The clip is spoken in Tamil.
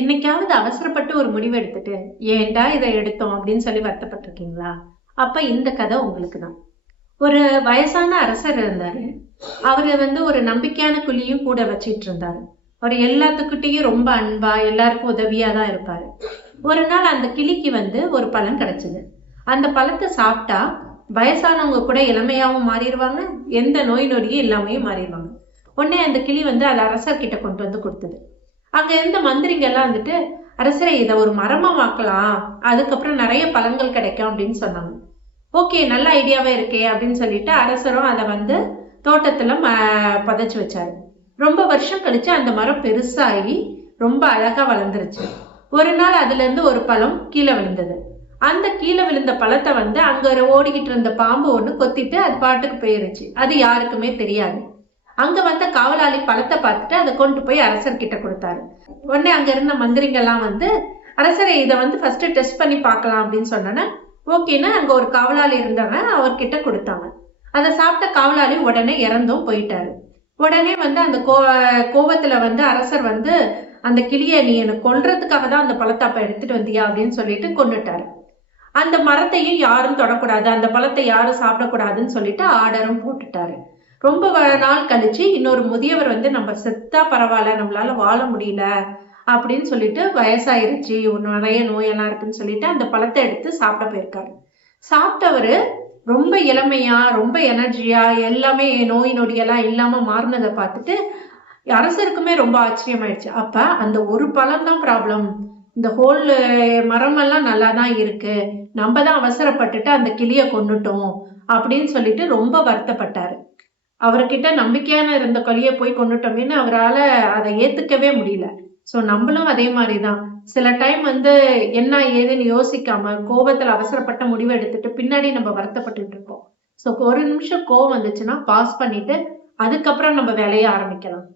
என்னைக்காவது அவசரப்பட்டு ஒரு முடிவு எடுத்துட்டு ஏன்டா இதை எடுத்தோம் அப்படின்னு சொல்லி வருத்தப்பட்டிருக்கீங்களா? அப்ப இந்த கதை உங்களுக்கு தான். ஒரு வயசான அரசர் இருந்தாரு. அவரு ஒரு நம்பிக்கையான குழியும் கூட வச்சிட்டு இருந்தாரு. அவர் எல்லாத்துக்கிட்டையும் ரொம்ப அன்பா எல்லாருக்கும் உதவியா தான் இருப்பாரு. ஒரு நாள் அந்த கிளிக்கு ஒரு பழம் கிடைச்சது. அந்த பழத்தை சாப்பிட்டா வயசானவங்க கூட இளமையாவும் மாறிடுவாங்க, எந்த நோய் நொடியும் இல்லாமையும் மாறிடுவாங்க. உடனே அந்த கிளி அது அரசர்கிட்ட கொண்டு வந்து கொடுத்தது. அங்க இருந்த மந்திரிங்க எல்லாம் அரசரை இதை ஒரு மரமா ஆக்கலாம், அதுக்கப்புறம் நிறைய பழங்கள் கிடைக்கும் அப்படின்னு சொன்னாங்க. ஓகே, நல்ல ஐடியாவே இருக்கே அப்படின்னு சொல்லிட்டு அரசரும் அதை தோட்டத்துல பதைச்சு வச்சாரு. ரொம்ப வருஷம் கழிச்சு அந்த மரம் பெருசாகி ரொம்ப அழகா வளர்ந்துருச்சு. ஒரு நாள் அதுல இருந்து ஒரு பழம் கீழே விழுந்தது. அந்த கீழே விழுந்த பழத்தை அங்க ஓடிக்கிட்டு இருந்த பாம்பு ஒண்ணு கொத்திட்டு அது பாட்டுக்கு போயிருச்சு. அது யாருக்குமே தெரியாது. அங்க வந்த காவலாளி பழத்தை பார்த்துட்டு அதை கொண்டு போய் அரசர்கிட்ட கொடுத்தாரு. உடனே அங்க இருந்த மந்திரிங்கெல்லாம் அரசரை இதை ஃபர்ஸ்ட் டெஸ்ட் பண்ணி பார்க்கலாம் அப்படின்னு சொன்னோன்னே ஓகேன்னு அங்க ஒரு காவலாளி இருந்தவங்க அவர்கிட்ட கொடுத்தாங்க. அதை சாப்பிட்ட காவலாளி உடனே இறந்தும் போயிட்டாரு. உடனே அந்த கோவத்துல அரசர் அந்த கிளியை நீ எனக்கு கொல்றதுக்காக தான் அந்த பழத்தை அப்ப எடுத்துட்டு வந்தியா அப்படின்னு சொல்லிட்டு கொண்டுட்டாரு. அந்த மரத்தையும் யாரும் தொடக்கூடாது, அந்த பழத்தை யாரும் சாப்பிடக்கூடாதுன்னு சொல்லிட்டு ஆர்டரும் போட்டுட்டாரு. ரொம்ப நாள் கழிச்சு இன்னொரு முதியவர் நம்ம செத்தா பரவாயில்ல, நம்மளால வாழ முடியல அப்படின்னு சொல்லிட்டு வயசாயிருச்சு, நிறைய நோயெல்லாம் இருக்குன்னு சொல்லிட்டு அந்த பழத்தை எடுத்து சாப்பிட போயிருக்காரு. சாப்பிட்டவரு ரொம்ப இளமையா ரொம்ப எனர்ஜியா எல்லாமே நோய் நொடியெல்லாம் இல்லாம மாறினதை பார்த்துட்டு அரசருக்குமே ரொம்ப ஆச்சரியமாயிடுச்சு. அப்ப அந்த ஒரு பழம் தான் ப்ராப்ளம், இந்த ஹோல் மரம் எல்லாம் நல்லா தான் இருக்கு, நம்ம தான் அவசரப்பட்டுட்டு அந்த கிளிய கொண்டுட்டோம் அப்படின்னு சொல்லிட்டு ரொம்ப வருத்தப்பட்டாரு. அவர்கிட்ட நம்பிக்கையான இருந்த கொலியை போய் கொண்டுட்டோமேன்னு அவரால் அதை ஏத்துக்கவே முடியல. ஸோ நம்மளும் அதே மாதிரிதான் சில டைம் என்ன ஏதுன்னு யோசிக்காம கோபத்துல அவசரப்பட்ட முடிவு எடுத்துட்டு பின்னாடி நம்ம வருத்தப்பட்டு இருக்கோம். ஸோ ஒரு நிமிஷம் கோவம் வந்துச்சுன்னா பாஸ் பண்ணிட்டு அதுக்கப்புறம் நம்ம வேலையை ஆரம்பிக்கலாம்.